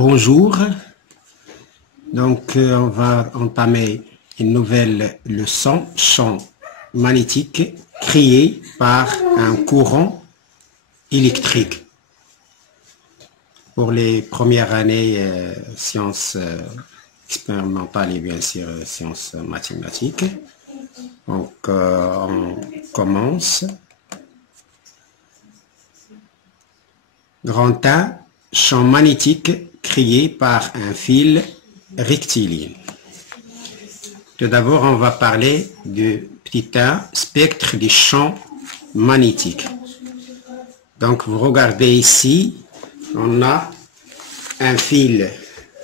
Bonjour, on va entamer une nouvelle leçon champ magnétique créé par un courant électrique. Pour les premières années sciences expérimentales et bien sûr sciences mathématiques. Donc on commence. Grand A, champ magnétique créé par un fil rectiligne. Tout d'abord, on va parler du petit a, spectre des champs magnétiques. Donc, vous regardez ici, on a un fil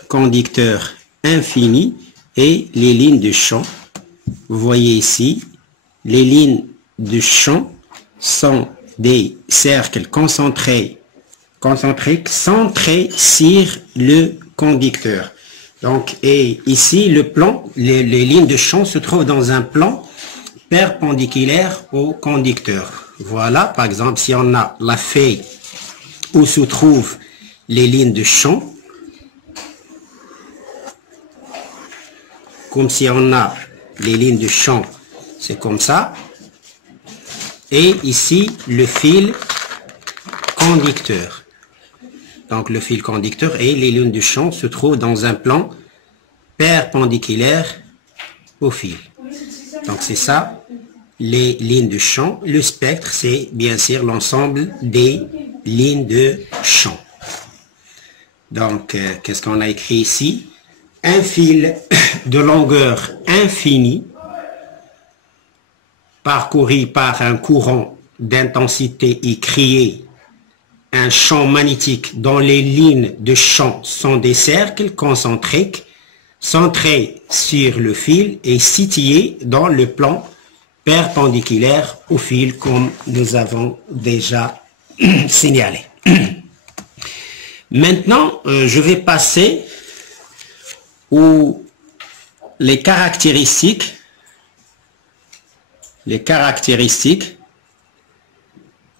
conducteur infini et les lignes de champ. Vous voyez ici, les lignes de champ sont des cercles concentriques centrés sur le conducteur. Donc, et ici, le plan, les lignes de champ se trouvent dans un plan perpendiculaire au conducteur. Voilà, par exemple, si on a la feuille où se trouvent les lignes de champ, comme si on a les lignes de champ, c'est comme ça. Et ici, le fil conducteur. Donc le fil conducteur et les lignes de champ se trouvent dans un plan perpendiculaire au fil. Donc c'est ça, les lignes de champ. Le spectre, c'est bien sûr l'ensemble des lignes de champ. Donc, qu'est-ce qu'on a écrit ici? Un fil de longueur infinie parcouru par un courant d'intensité et créé un champ magnétique dont les lignes de champ sont des cercles concentriques centrés sur le fil et situés dans le plan perpendiculaire au fil comme nous avons déjà signalé. Maintenant, je vais passer aux les caractéristiques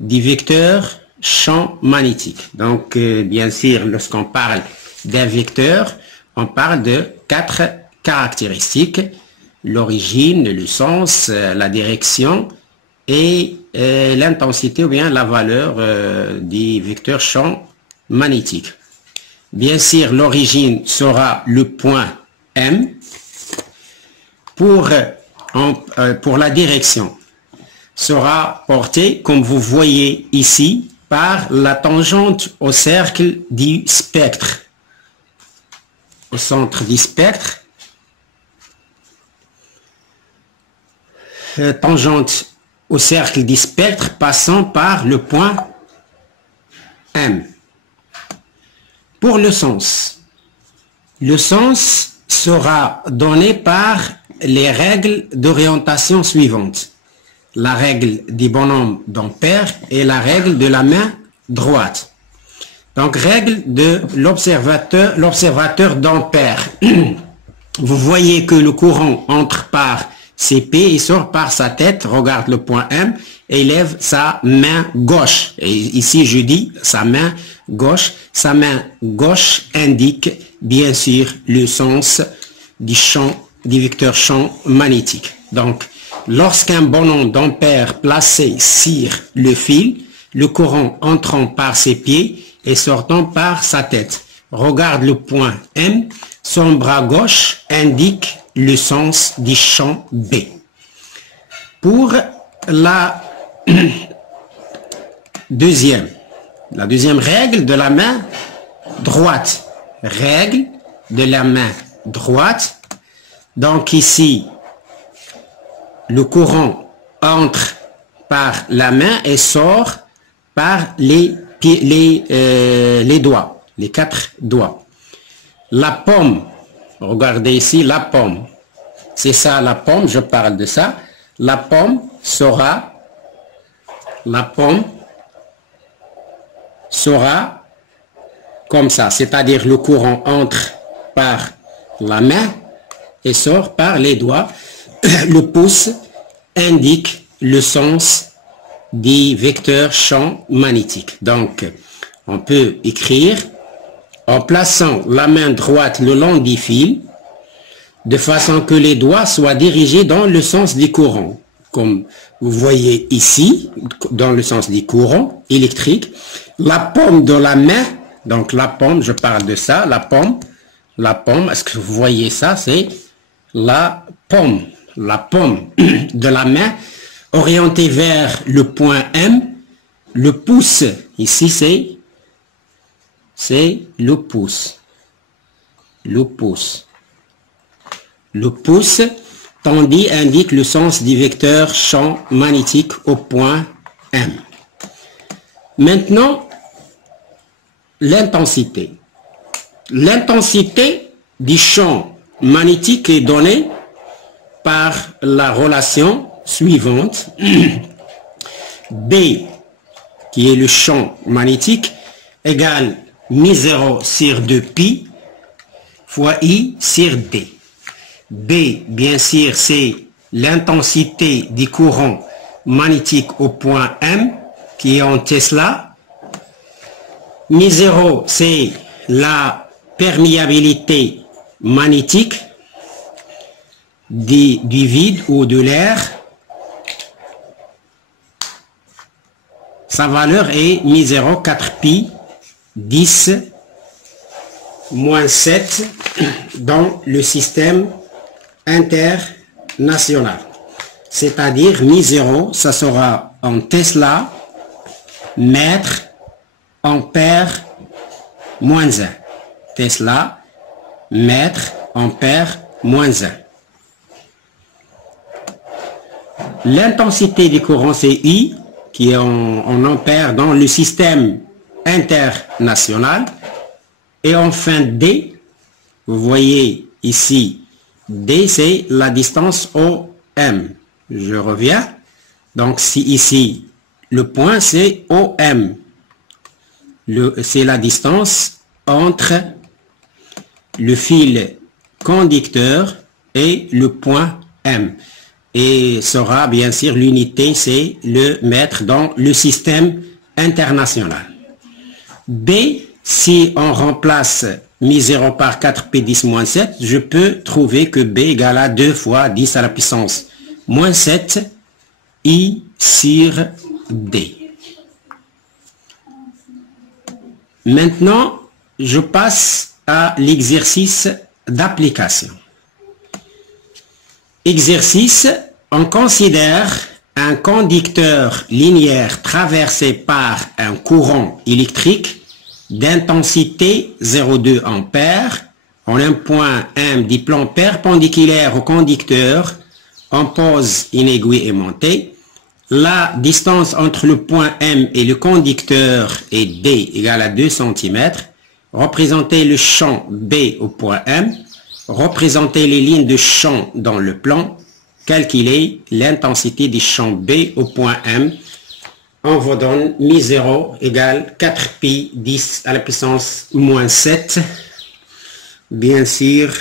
du vecteur champ magnétique. Donc, bien sûr, lorsqu'on parle d'un vecteur, on parle de 4 caractéristiques: l'origine, le sens, la direction et l'intensité ou bien la valeur du vecteur champ magnétique. Bien sûr, l'origine sera le point M. Pour la direction, sera portée, comme vous voyez ici, par la tangente au cercle du spectre. Au centre du spectre, tangente au cercle du spectre passant par le point M. Pour le sens sera donné par les règles d'orientation suivantes. La règle du bonhomme d'Ampère et la règle de la main droite. Donc, règle de l'observateur d'Ampère. Vous voyez que le courant entre par ses pieds et sort par sa tête, regarde le point M, et lève sa main gauche. Et ici, je dis sa main gauche. Sa main gauche indique, bien sûr, le sens du vecteur champ magnétique. Donc, lorsqu'un bonhomme d'Ampère placé sur le fil, le courant entrant par ses pieds et sortant par sa tête regarde le point M, son bras gauche indique le sens du champ B. Pour la deuxième règle de la main droite. Règle de la main droite. Donc ici, le courant entre par la main et sort par les doigts, les 4 doigts. La paume, regardez ici la paume. C'est ça la paume, je parle de ça. La paume sera comme ça, c'est-à-dire le courant entre par la main et sort par les doigts. Le pouce indique le sens du vecteur champ magnétique. Donc, on peut écrire en plaçant la main droite le long du fil, de façon que les doigts soient dirigés dans le sens du courant. Comme vous voyez ici, dans le sens du courant électrique, la paume de la main, donc la paume, je parle de ça, la paume, est-ce que vous voyez ça? C'est la paume de la main orientée vers le point M. Le pouce, ici c'est le pouce. Le pouce, tandis indique le sens du vecteur champ magnétique au point M. Maintenant, l'intensité. L'intensité du champ magnétique est donnée par la relation suivante. B, qui est le champ magnétique, égale μ0 sur 2π fois I sur D. B, bien sûr, c'est l'intensité du courant magnétique au point M, qui est en Tesla. μ0, c'est la perméabilité magnétique du vide ou de l'air. Sa valeur est μ0 4π 10 moins 7 dans le système international. C'est-à-dire μ0, ça sera en Tesla, mètre, ampère, moins 1. Tesla, mètre, ampère, moins 1. L'intensité du courant, c'est I, qui est en ampères dans le système international. Et enfin D, vous voyez ici, D c'est la distance OM. Je reviens. Donc si ici, le point c'est OM. C'est la distance entre le fil conducteur et le point M. Et sera bien sûr l'unité, c'est le mètre dans le système international. B, si on remplace μ0 par 4π 10 moins 7, je peux trouver que B égale à 2 fois 10 à la puissance moins 7 I sur D. Maintenant, je passe à l'exercice d'application. Exercice, on considère un conducteur linéaire traversé par un courant électrique d'intensité 0,2 ampères en un point M du plan perpendiculaire au conducteur. On pose une aiguille aimantée. La distance entre le point M et le conducteur est D égale à 2 cm. Représentez le champ B au point M. Représentez les lignes de champ dans le plan. Calculez l'intensité du champ B au point M. On vous donne μ0 égale 4π 10 à la puissance moins 7. Bien sûr,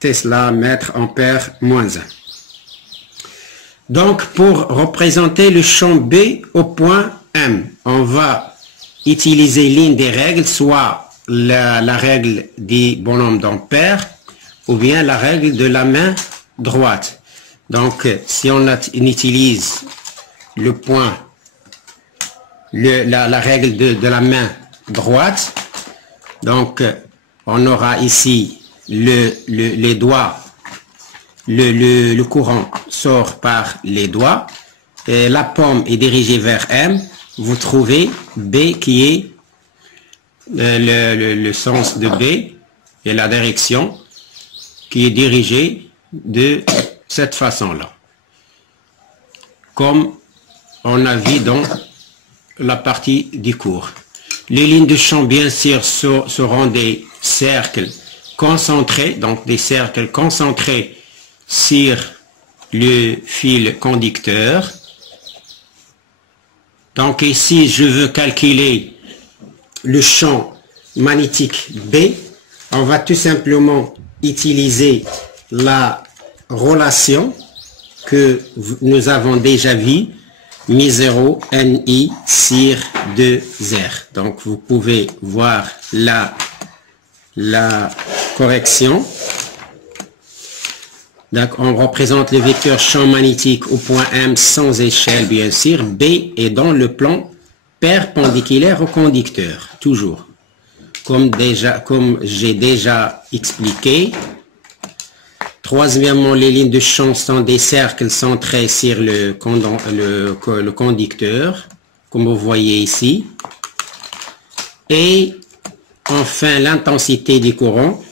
Tesla, mètre, ampère, moins 1. Donc, pour représenter le champ B au point M, on va utiliser l'une des règles, soit la règle du bonhomme d'ampère, ou bien la règle de la main droite. Donc, si on utilise le point, la règle de la main droite, donc on aura ici les doigts, le courant sort par les doigts, et la paume est dirigée vers M. Vous trouvez B qui est le sens de B et la direction qui est dirigée de cette façon-là, comme on a vu dans la partie du cours. Les lignes de champ, bien sûr, seront des cercles concentrés, donc des cercles concentrés sur le fil conducteur. Donc ici, je veux calculer le champ magnétique B. On va tout simplement utiliser la relation que nous avons déjà vue, μ0 NI sur 2R. Donc vous pouvez voir la la correction. Donc, on représente le vecteur champ magnétique au point M sans échelle, bien sûr. B est dans le plan perpendiculaire au conducteur, toujours. Comme j'ai déjà expliqué. Troisièmement, les lignes de champ sont des cercles centrés sur le conducteur, comme vous voyez ici. Et enfin, l'intensité du courant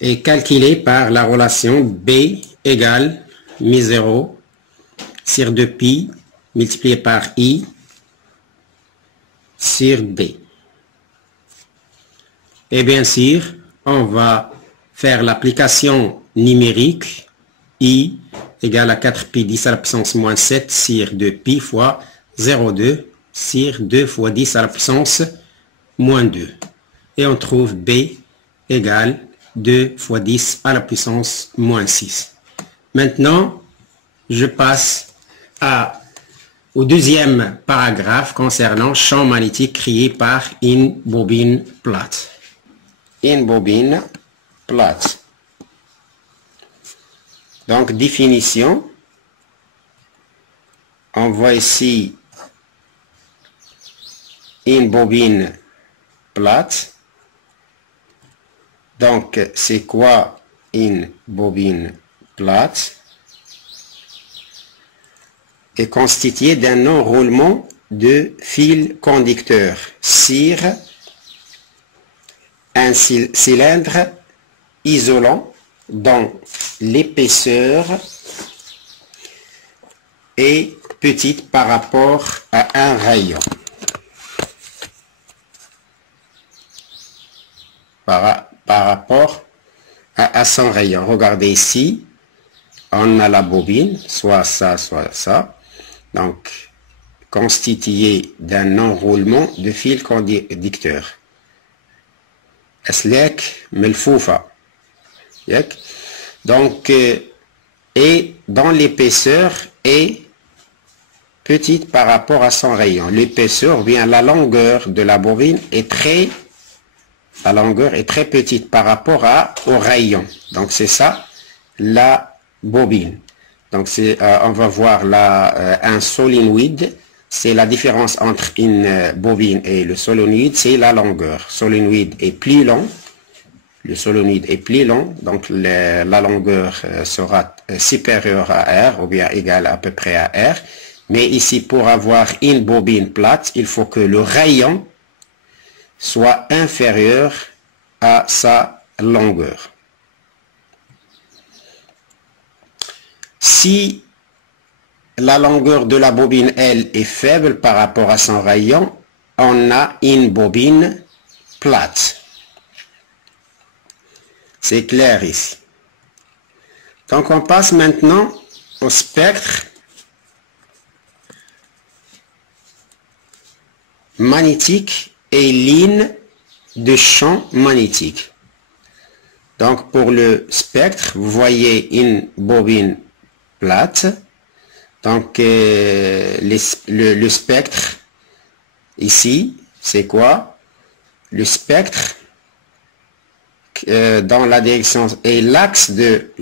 est calculée par la relation B égale μ0 sur 2π multiplié par I sur D. Et bien sûr, on va faire l'application numérique I égale à 4π 10 à la puissance moins 7 sur 2π fois 0,2 sur 2 fois 10 à la puissance moins 2. Et on trouve B égale 2 fois 10 à la puissance moins 6. Maintenant, je passe au deuxième paragraphe concernant champ magnétique créé par une bobine plate. Une bobine plate. Donc, définition. On voit ici une bobine plate. Donc, c'est quoi une bobine plate? Est constituée d'un enroulement de fil conducteur sur un cylindre isolant dont l'épaisseur est petite par rapport à un rayon. Par rapport à son rayon. Regardez ici, on a la bobine, soit ça, soit ça. Donc, constituée d'un enroulement de fil conducteur. أسلاك ملفوفة. Donc, et dont l'épaisseur est petite par rapport à son rayon. L'épaisseur, bien la longueur de la bobine est très petite par rapport au rayon. Donc, c'est ça, la bobine. Donc, on va voir là un solénoïde. C'est la différence entre une bobine et le solénoïde, c'est la longueur. Le solénoïde est plus long. Le solénoïde est plus long, donc la longueur sera supérieure à R ou bien égale à peu près à R. Mais ici, pour avoir une bobine plate, il faut que le rayon soit inférieur à sa longueur. Si la longueur de la bobine, elle, est faible par rapport à son rayon, on a une bobine plate. C'est clair ici. Donc on passe maintenant au spectre magnétique et ligne de champ magnétique. Donc pour le spectre, vous voyez une bobine plate. Donc le spectre ici, c'est quoi? Le spectre dans la direction et l'axe de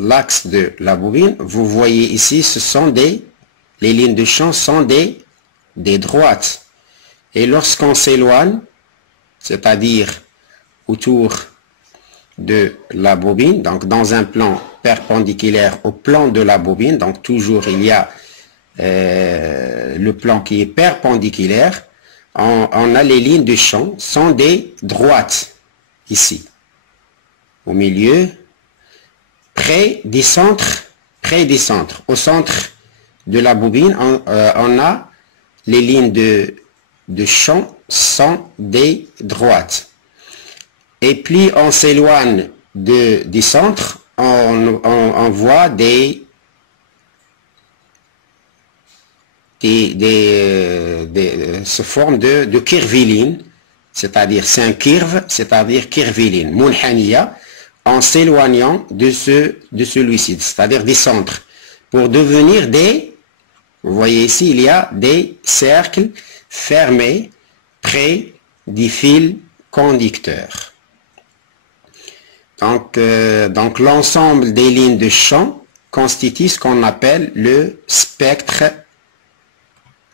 la bobine, vous voyez ici, ce sont les lignes de champ sont des droites. Et lorsqu'on s'éloigne, c'est-à-dire autour de la bobine, donc dans un plan perpendiculaire au plan de la bobine, donc toujours il y a le plan qui est perpendiculaire, on a les lignes de champ sont des droites ici. Au milieu, près des centres, au centre de la bobine, on a les lignes de champ sont des droites. Et plus on s'éloigne du centre, on voit se forme de curviligne, c'est-à-dire c'est un curve, c'est-à-dire curviligne, munhaniya, en s'éloignant de celui-ci, c'est-à-dire des centres, pour devenir vous voyez ici, il y a des cercles fermés près des fils conducteurs. Donc l'ensemble des lignes de champ constitue ce qu'on appelle le spectre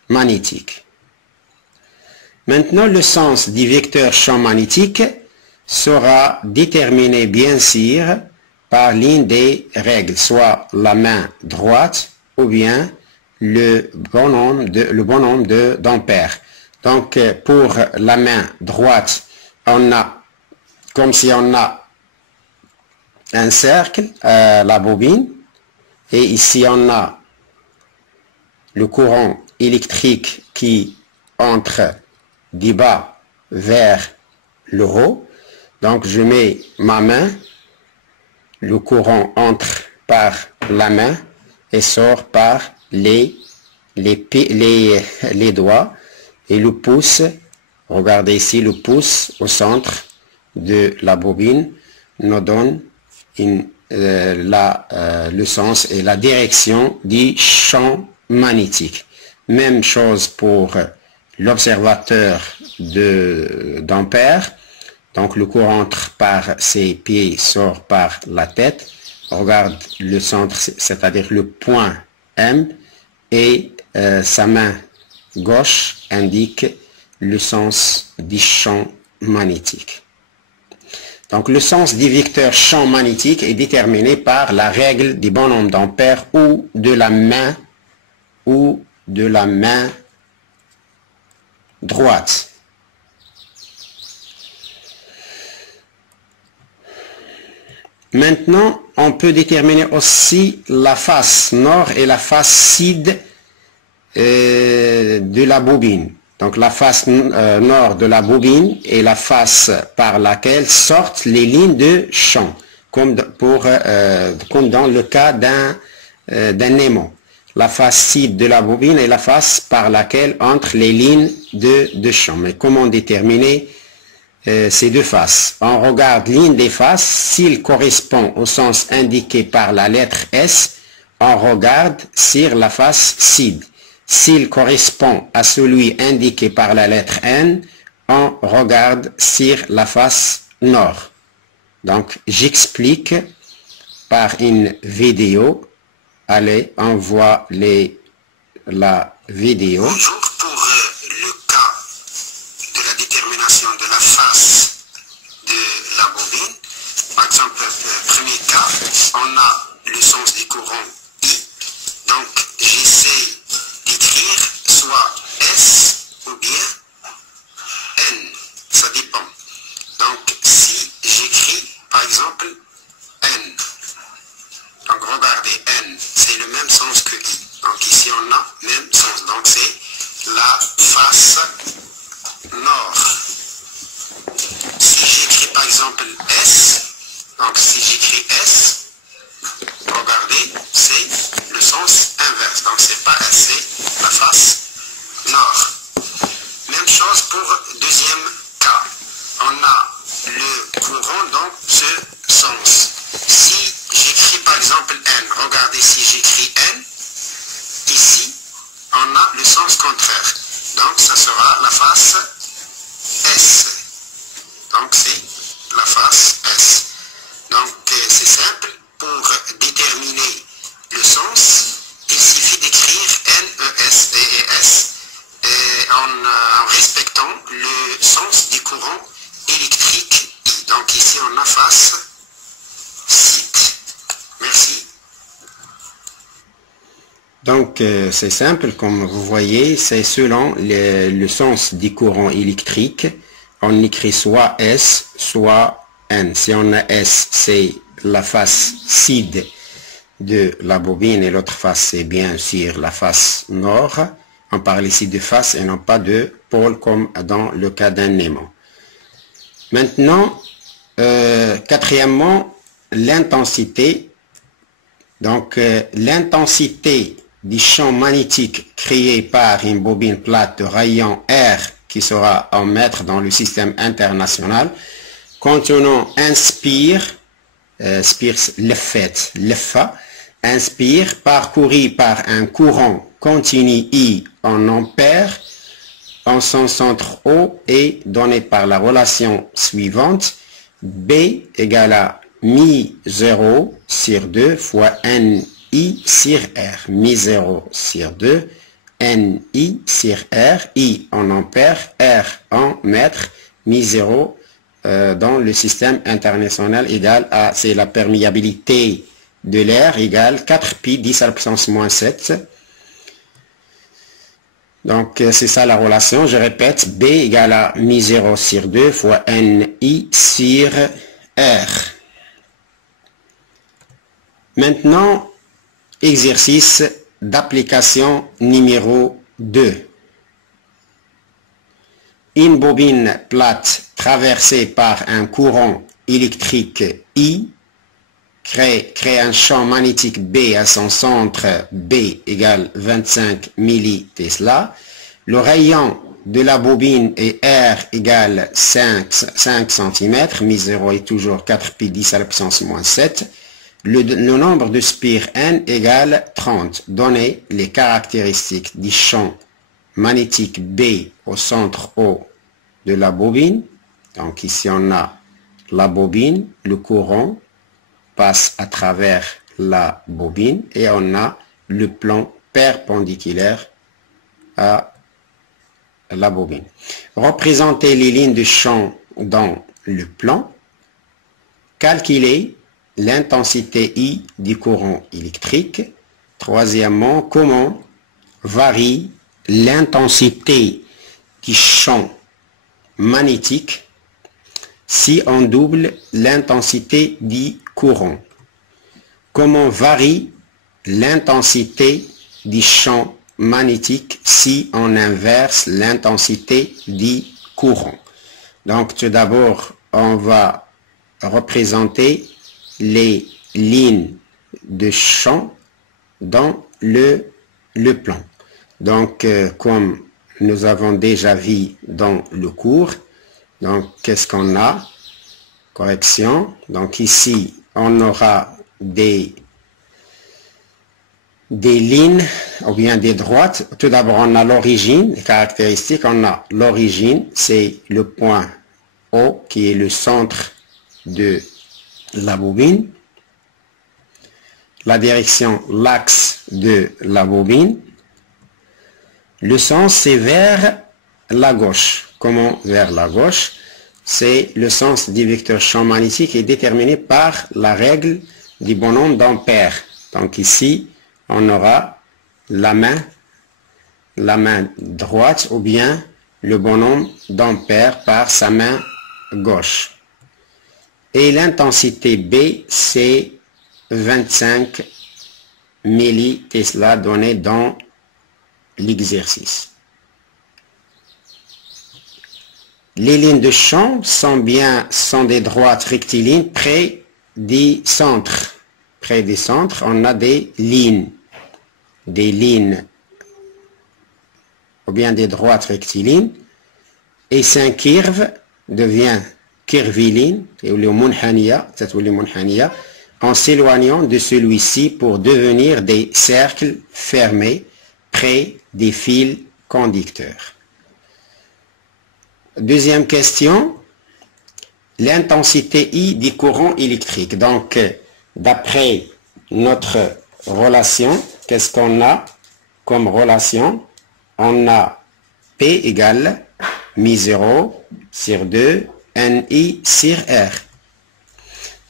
magnétique. Maintenant, le sens du vecteur champ magnétique sera déterminé bien sûr par l'une des règles, soit la main droite ou bien le bonhomme d'ampères. Donc pour la main droite, on a comme si on a un cercle, la bobine, et ici on a le courant électrique qui entre du bas vers le haut. Donc je mets ma main, le courant entre par la main et sort par les doigts, et le pouce, regardez ici, le pouce au centre de la bobine nous donne le sens et la direction du champ magnétique. Même chose pour l'observateur d'ampère. Donc le courant entre par ses pieds, sort par la tête. Regarde le centre, c'est-à-dire le point M, et sa main gauche indique le sens du champ magnétique. Donc le sens du vecteur champ magnétique est déterminé par la règle du bonhomme d'ampère ou de la main droite. Maintenant, on peut déterminer aussi la face nord et la face sud de la bobine. Donc la face nord de la bobine est la face par laquelle sortent les lignes de champ, comme dans le cas d'un aimant. La face sud de la bobine est la face par laquelle entrent les lignes de champ. Mais comment déterminer ces deux faces? On regarde l'une des faces, s'il correspond au sens indiqué par la lettre S, on regarde sur la face sud. S'il correspond à celui indiqué par la lettre N, on regarde sur la face nord. Donc j'explique par une vidéo. Allez, on voit la vidéo. Bonjour, pour le cas de la détermination de la face de la bobine, par exemple, premier cas, on a le sens du courant I, donc j'essaie d'écrire soit S ou bien N, ça dépend. Donc si j'écris par exemple N, donc regardez N, c'est le même sens que I. Donc ici on a même sens, donc c'est la face nord. Si j'écris par exemple S, donc si j'écris S, regardez, c'est le sens inverse, donc c'est pas S, c'est la face nord. Même chose pour deuxième cas, on a le courant dans ce sens. Si j'écris par exemple N, regardez, si j'écris N, ici, on a le sens contraire. Donc, ça sera la face S. Donc, c'est la face S. Donc, c'est simple. Pour déterminer le sens, il suffit d'écrire N, E, S et E, S en respectant le sens du courant électrique I. Donc, ici, on a face site. Merci. Donc c'est simple, comme vous voyez, c'est selon le sens du courant électrique. On écrit soit S, soit N. Si on a S, c'est la face sud de la bobine et l'autre face, c'est bien sûr la face nord. On parle ici de face et non pas de pôle comme dans le cas d'un aimant. Maintenant, quatrièmement, l'intensité. Donc l'intensité du champ magnétique créé par une bobine plate de rayon R qui sera en mètres dans le système international contenant inspire parcouru par un courant continu I en ampères en son centre O est donné par la relation suivante: B égale à mi 0 sur 2 fois NI sur R. Mi 0 sur 2, NI sur R, I en ampères, R en mètres, mi 0 dans le système international égale à, c'est la perméabilité de l'air égale 4 pi 10 à la puissance moins 7. Donc, c'est ça la relation. Je répète, B égale à mi 0 sur 2 fois NI sur R. Maintenant, exercice d'application numéro 2. Une bobine plate traversée par un courant électrique I crée un champ magnétique B à son centre B égale 25 millitesla. Le rayon de la bobine est R égale 5 cm, mi 0 est toujours 4 pi 10 à la puissance moins 7. Le nombre de spires N égale 30. Donnez les caractéristiques du champ magnétique B au centre O de la bobine. Donc ici on a la bobine, le courant passe à travers la bobine et on a le plan perpendiculaire à la bobine. Représentez les lignes de champ dans le plan. Calculez l'intensité I du courant électrique. Troisièmement, comment varie l'intensité du champ magnétique si on double l'intensité du courant? Comment varie l'intensité du champ magnétique si on inverse l'intensité du courant? Donc tout d'abord, on va représenter les lignes de champ dans le plan. Donc, comme nous avons déjà vu dans le cours, donc qu'est-ce qu'on a? Correction. Donc ici, on aura des lignes ou bien des droites. Tout d'abord, on a l'origine, les caractéristiques. On a l'origine, c'est le point O qui est le centre de la bobine. La direction, l'axe de la bobine. Le sens, c'est vers la gauche. Comment vers la gauche? C'est le sens du vecteur champ magnétique est déterminé par la règle du bonhomme d'Ampère. Donc ici, on aura la main droite ou bien le bonhomme d'Ampère par sa main gauche. Et l'intensité B, c'est 25 millitesla donné dans l'exercice. Les lignes de champ sont des droites rectilignes près des centres. Près des centres, on a des lignes ou bien des droites rectilignes. Et c'est un curve devient curviligne, en s'éloignant de celui-ci pour devenir des cercles fermés près des fils conducteurs. Deuxième question, l'intensité I du courant électrique. Donc, d'après notre relation, qu'est-ce qu'on a comme relation? On a P égale mi 0 sur 2 NI sur R.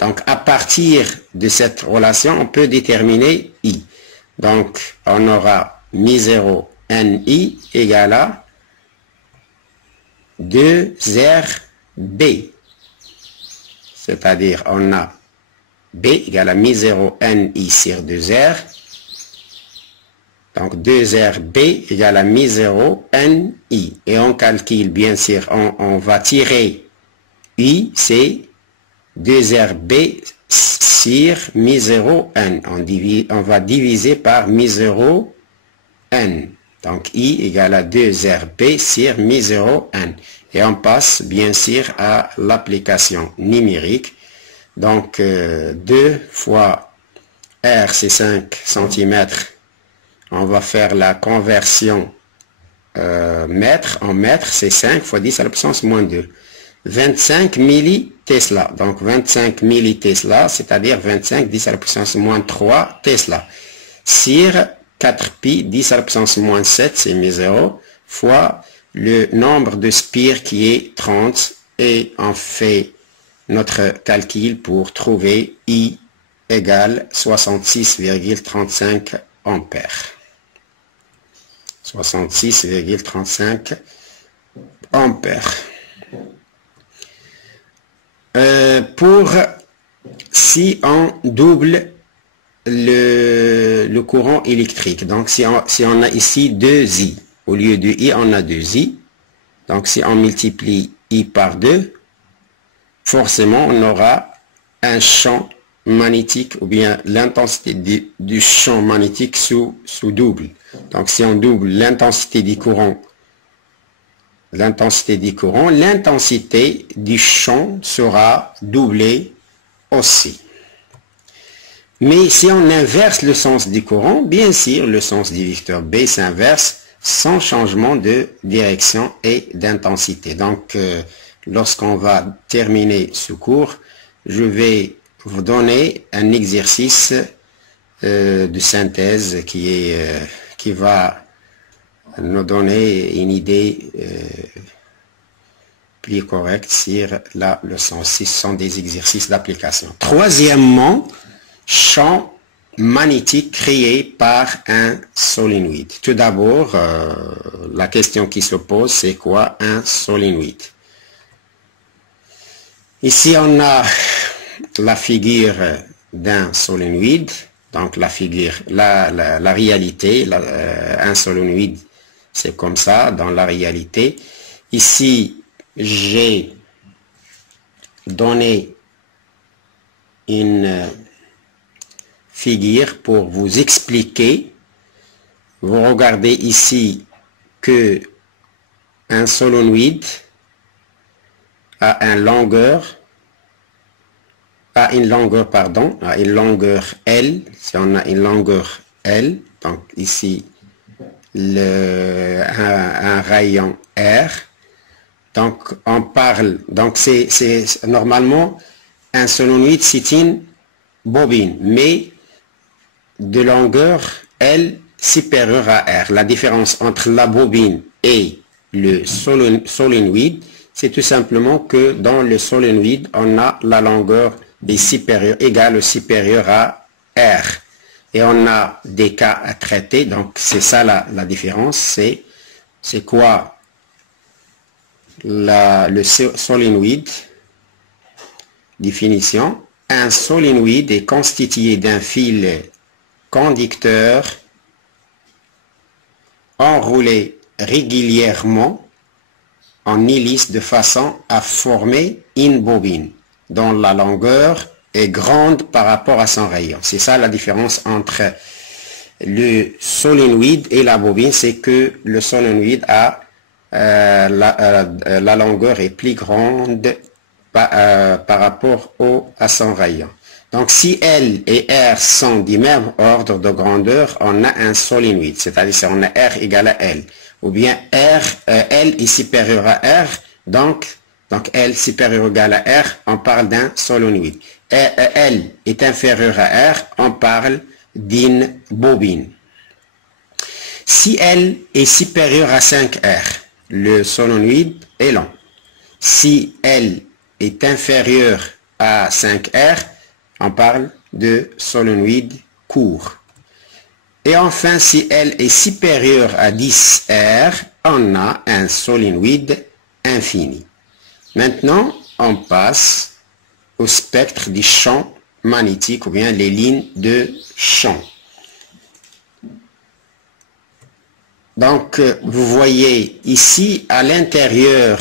Donc, à partir de cette relation, on peut déterminer I. Donc, on aura mi 0 NI égale à 2RB. C'est-à-dire, on a B égale à mi 0 NI sur 2R. Donc, 2RB égale à mi 0 NI. Et on calcule, bien sûr, on va tirer I, c'est 2RB sur mi 0 N. On va diviser par mi 0 N. Donc, I égale à 2RB sur mi 0 N. Et on passe, bien sûr, à l'application numérique. Donc, 2 fois R, c'est 5 cm. On va faire la conversion mètre en mètre, c'est 5 fois 10 à la puissance moins 2. 25 millitesla. Donc 25 millitesla, c'est-à-dire 25 10 à la puissance moins 3 Tesla. Sur 4pi 10 à la puissance moins 7, c'est mes 0, fois le nombre de spires qui est 30. Et on fait notre calcul pour trouver I égale 66,35 ampères. 66,35 ampères. Si on double le courant électrique, donc si on a ici 2 I, au lieu de I, on a 2 I. Donc si on multiplie I par 2, forcément on aura un champ magnétique, ou bien l'intensité du champ magnétique sous double. Donc si on double l'intensité du courant, l'intensité du champ sera doublée aussi. Mais si on inverse le sens du courant, bien sûr, le sens du vecteur B s'inverse sans changement de direction et d'intensité. Donc, lorsqu'on va terminer ce cours, je vais vous donner un exercice de synthèse qui va nous donner une idée plus correcte sur la leçon 6. Ce sont des exercices d'application. Troisièmement, champ magnétique créé par un solénoïde. Tout d'abord, la question qui se pose, c'est quoi un solénoïde? Ici, on a la figure d'un solénoïde. Donc, la figure, la réalité, un solénoïde, c'est comme ça dans la réalité. Ici, j'ai donné une figure pour vous expliquer. Vous regardez ici que un solénoïde a une longueur L. Si on a une longueur L, donc ici un rayon R. Donc on parle, donc c'est normalement un solénoïde, c'est une bobine, mais de longueur L supérieure à R. La différence entre la bobine et le solénoïde, c'est tout simplement que dans le solénoïde, on a la longueur égale ou supérieure à R. Et on a des cas à traiter, donc c'est ça la différence. C'est quoi le solénoïde? Définition. Un solénoïde est constitué d'un fil conducteur enroulé régulièrement en hélice de façon à former une bobine dont la longueur est grande par rapport à son rayon. C'est ça la différence entre le solénoïde et la bobine, c'est que le solénoïde a la longueur est plus grande par rapport à son rayon. Donc si L et R sont du même ordre de grandeur, on a un solénoïde, c'est-à-dire si on a R égale à L, ou bien L est supérieur à R, donc L supérieur ou égal à R, on parle d'un solénoïde. L est inférieur à R, on parle d'une bobine. Si L est supérieur à 5R, le solénoïde est long. Si L est inférieur à 5R, on parle de solénoïde court. Et enfin, si L est supérieur à 10R, on a un solénoïde infini. Maintenant, on passe au spectre du champ magnétique ou bien les lignes de champ. Donc, vous voyez ici à l'intérieur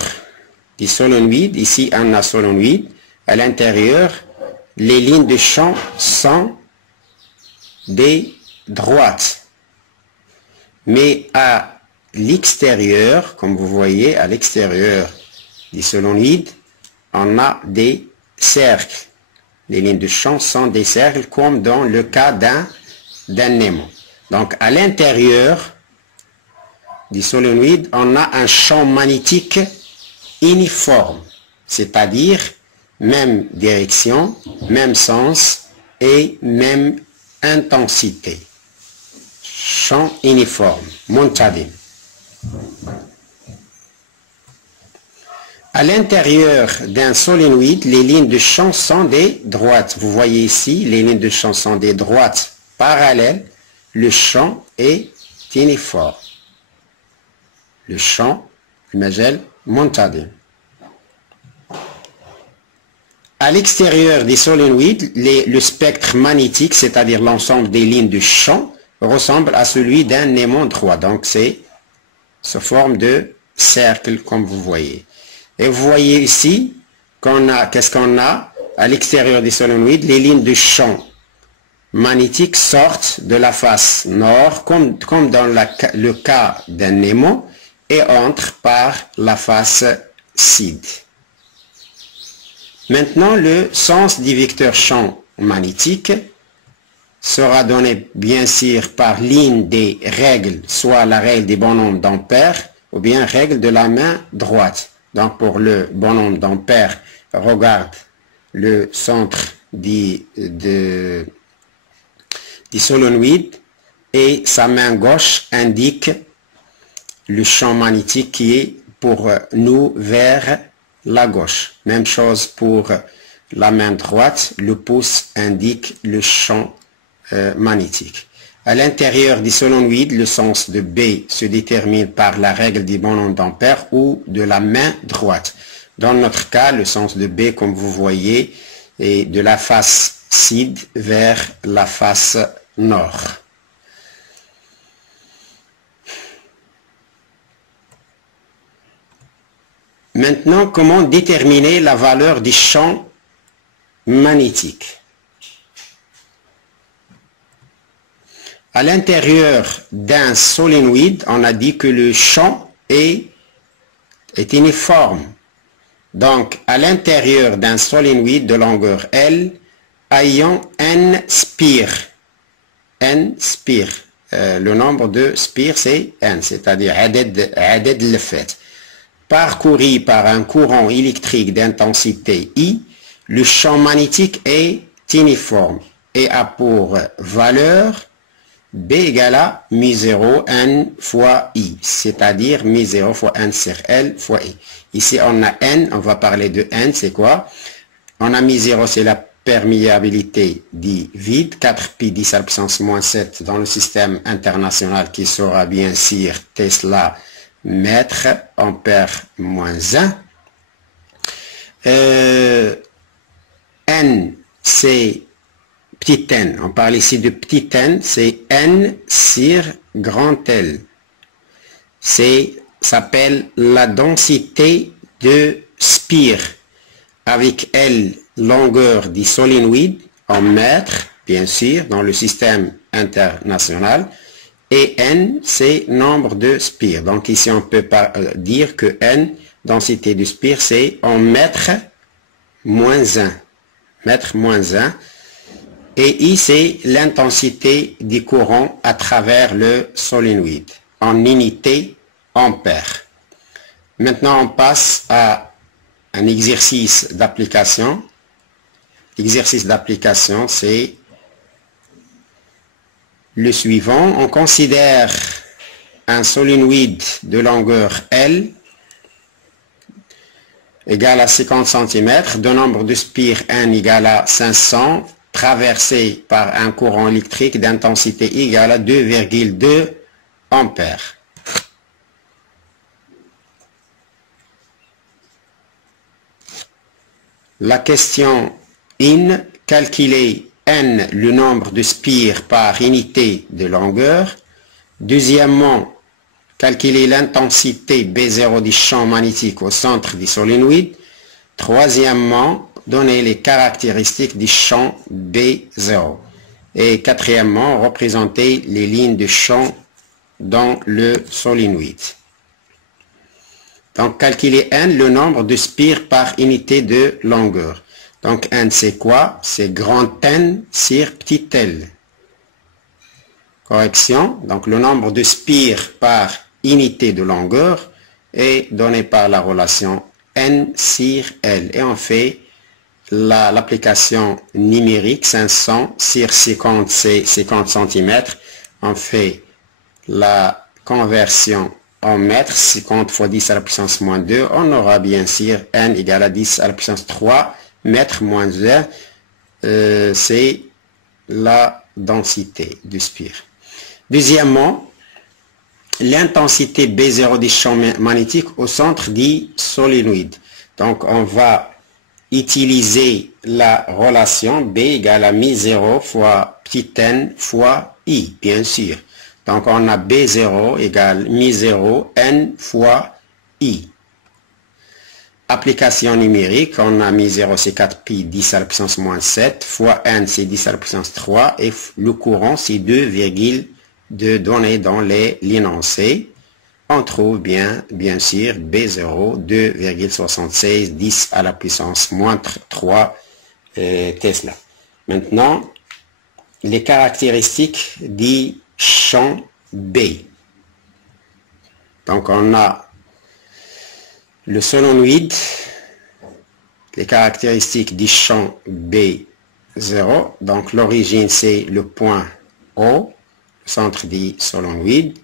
du solénoïde, ici on a solénoïde, à l'intérieur, les lignes de champ sont des droites. Mais à l'extérieur, comme vous voyez, à l'extérieur du solénoïde, on a des cercles. Les lignes de champ sont des cercles comme dans le cas d'un aimant. Donc à l'intérieur du solénoïde, on a un champ magnétique uniforme. c'est-à-dire même direction, même sens et même intensité. Champ uniforme, muntadim. À l'intérieur d'un solénoïde, les lignes de champ sont des droites. Vous voyez ici, les lignes de champ sont des droites parallèles. Le champ est uniforme. Le champ, المجال منتظم. À l'extérieur des solénoïdes, le spectre magnétique, c'est-à-dire l'ensemble des lignes de champ, ressemble à celui d'un aimant droit. Donc c'est sous forme de cercle, comme vous voyez. Et vous voyez ici qu'est-ce qu'on a à l'extérieur des solénoïdes? Les lignes de champ magnétique sortent de la face nord, comme dans le cas d'un aimant, et entrent par la face sud. Maintenant, le sens du vecteur champ magnétique sera donné bien sûr par ligne des règles, soit la règle des bonhommes d'ampère ou bien règle de la main droite. Donc pour le bonhomme d'ampère, regarde le centre du solénoïde et sa main gauche indique le champ magnétique qui est pour nous vers la gauche. Même chose pour la main droite, le pouce indique le champ magnétique. À l'intérieur du solénoïde, le sens de B se détermine par la règle du bonhomme d'ampère ou de la main droite. Dans notre cas, le sens de B, comme vous voyez, est de la face sud vers la face nord. Maintenant, comment déterminer la valeur du champ magnétique? À l'intérieur d'un solénoïde, on a dit que le champ est uniforme. Donc, à l'intérieur d'un solénoïde de longueur L, ayant n spires. N spires. Le nombre de spires, c'est n, c'est-à-dire aded le fait. Parcouru par un courant électrique d'intensité I, le champ magnétique est uniforme et a pour valeur B égale à μ0 n fois I, c'est-à-dire μ0 fois n sur L fois I. Ici, on a n, on va parler de n, c'est quoi? On a μ0, c'est la perméabilité du vide, 4pi 10 à la puissance moins 7 dans le système international qui sera bien sûr Tesla mètre, ampère moins 1. N, c'est petit n, on parle ici de petit n, c'est n sur grand L. S'appelle la densité de spire, avec L, longueur du solénoïde, en mètres, bien sûr, dans le système international, et n, c'est nombre de spires. Donc ici, on peut dire que n, densité de spire, c'est en mètres moins 1. Mètre moins 1. Et I, c'est l'intensité du courant à travers le solénoïde, en unité ampère. Maintenant, on passe à un exercice d'application. L'exercice d'application, c'est le suivant. On considère un solénoïde de longueur L égale à 50 cm, de nombre de spires n égale à 500, traversé par un courant électrique d'intensité égale à 2,2 ampères. La question in, calculer n le nombre de spires par unité de longueur. Deuxièmement, calculer l'intensité B0 du champ magnétique au centre du solénoïde. Troisièmement, donner les caractéristiques du champ B0. Et quatrièmement, représenter les lignes de champ dans le solénoïde. Donc, calculer n, le nombre de spires par unité de longueur. Donc, n, c'est quoi? C'est grand N sur petit l. Correction. Donc, le nombre de spires par unité de longueur est donné par la relation N sur L. Et on fait l'application numérique 500 sur 50, c'est 50 cm. On fait la conversion en mètres, 50 fois 10 à la puissance moins 2. On aura bien sûr N égale à 10 à la puissance 3 mètres moins 1. C'est la densité du spire. Deuxièmement, l'intensité B0 du champ magnétique au centre du solénoïde. Donc, on va utiliser la relation B égale à mi0 fois petit n fois I, bien sûr. Donc, on a B0 égale mi0 n fois I. Application numérique, on a mi0 c'est 4 pi 10 à la puissance moins 7 fois n c'est 10 à la puissance 3 et le courant c'est 2,2 donné dans l'énoncé. On trouve bien sûr B0 2,76 10 à la puissance moins 3 Tesla. Maintenant, les caractéristiques du champ B. Donc on a le solénoïde, les caractéristiques du champ B0. Donc l'origine c'est le point O, centre du solénoïde.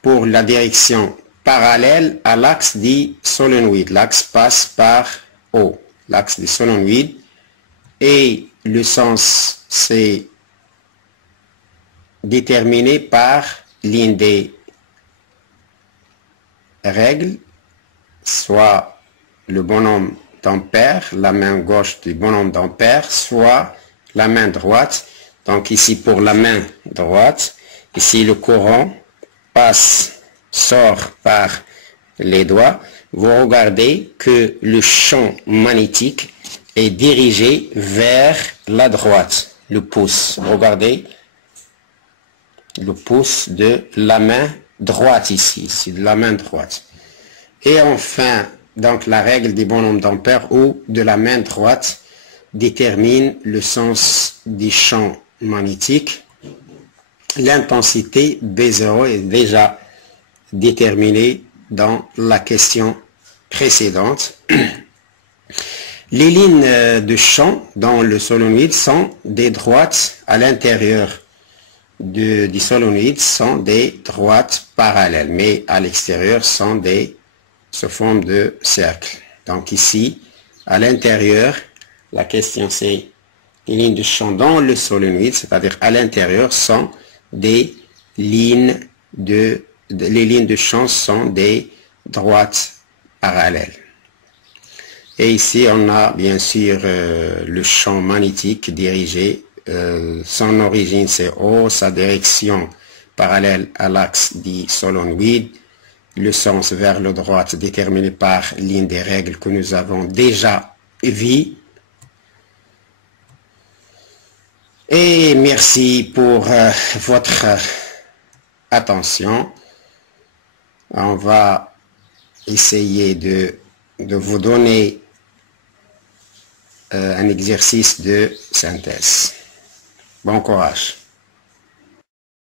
Pour la direction parallèle à l'axe du solénoïde, l'axe passe par O, l'axe du solénoïde. Et le sens c'est déterminé par l'une des règles, soit le bonhomme d'Ampère, la main gauche du bonhomme d'Ampère, soit la main droite. Donc ici pour la main droite, ici le courant sort par les doigts. Vous regardez que le champ magnétique est dirigé vers la droite, le pouce. Regardez le pouce de la main droite ici, de la main droite. Et enfin, donc la règle des bonhommes d'Ampère ou de la main droite détermine le sens du champ magnétique. L'intensité B0 est déjà déterminée dans la question précédente. Les lignes de champ dans le solénoïde sont des droites à l'intérieur du solénoïde sont des droites parallèles, mais à l'extérieur sont sous forme de cercle. Donc ici, à l'intérieur, la question c'est les lignes de champ dans le solénoïde, c'est-à-dire à l'intérieur sont des lignes les lignes de champ sont des droites parallèles. Et ici, on a bien sûr le champ magnétique dirigé. Son origine c'est O, sa direction parallèle à l'axe du solénoïde, le sens vers la droite déterminé par l'une des règles que nous avons déjà vues. Et merci pour votre attention. On va essayer de vous donner un exercice de synthèse. Bon courage.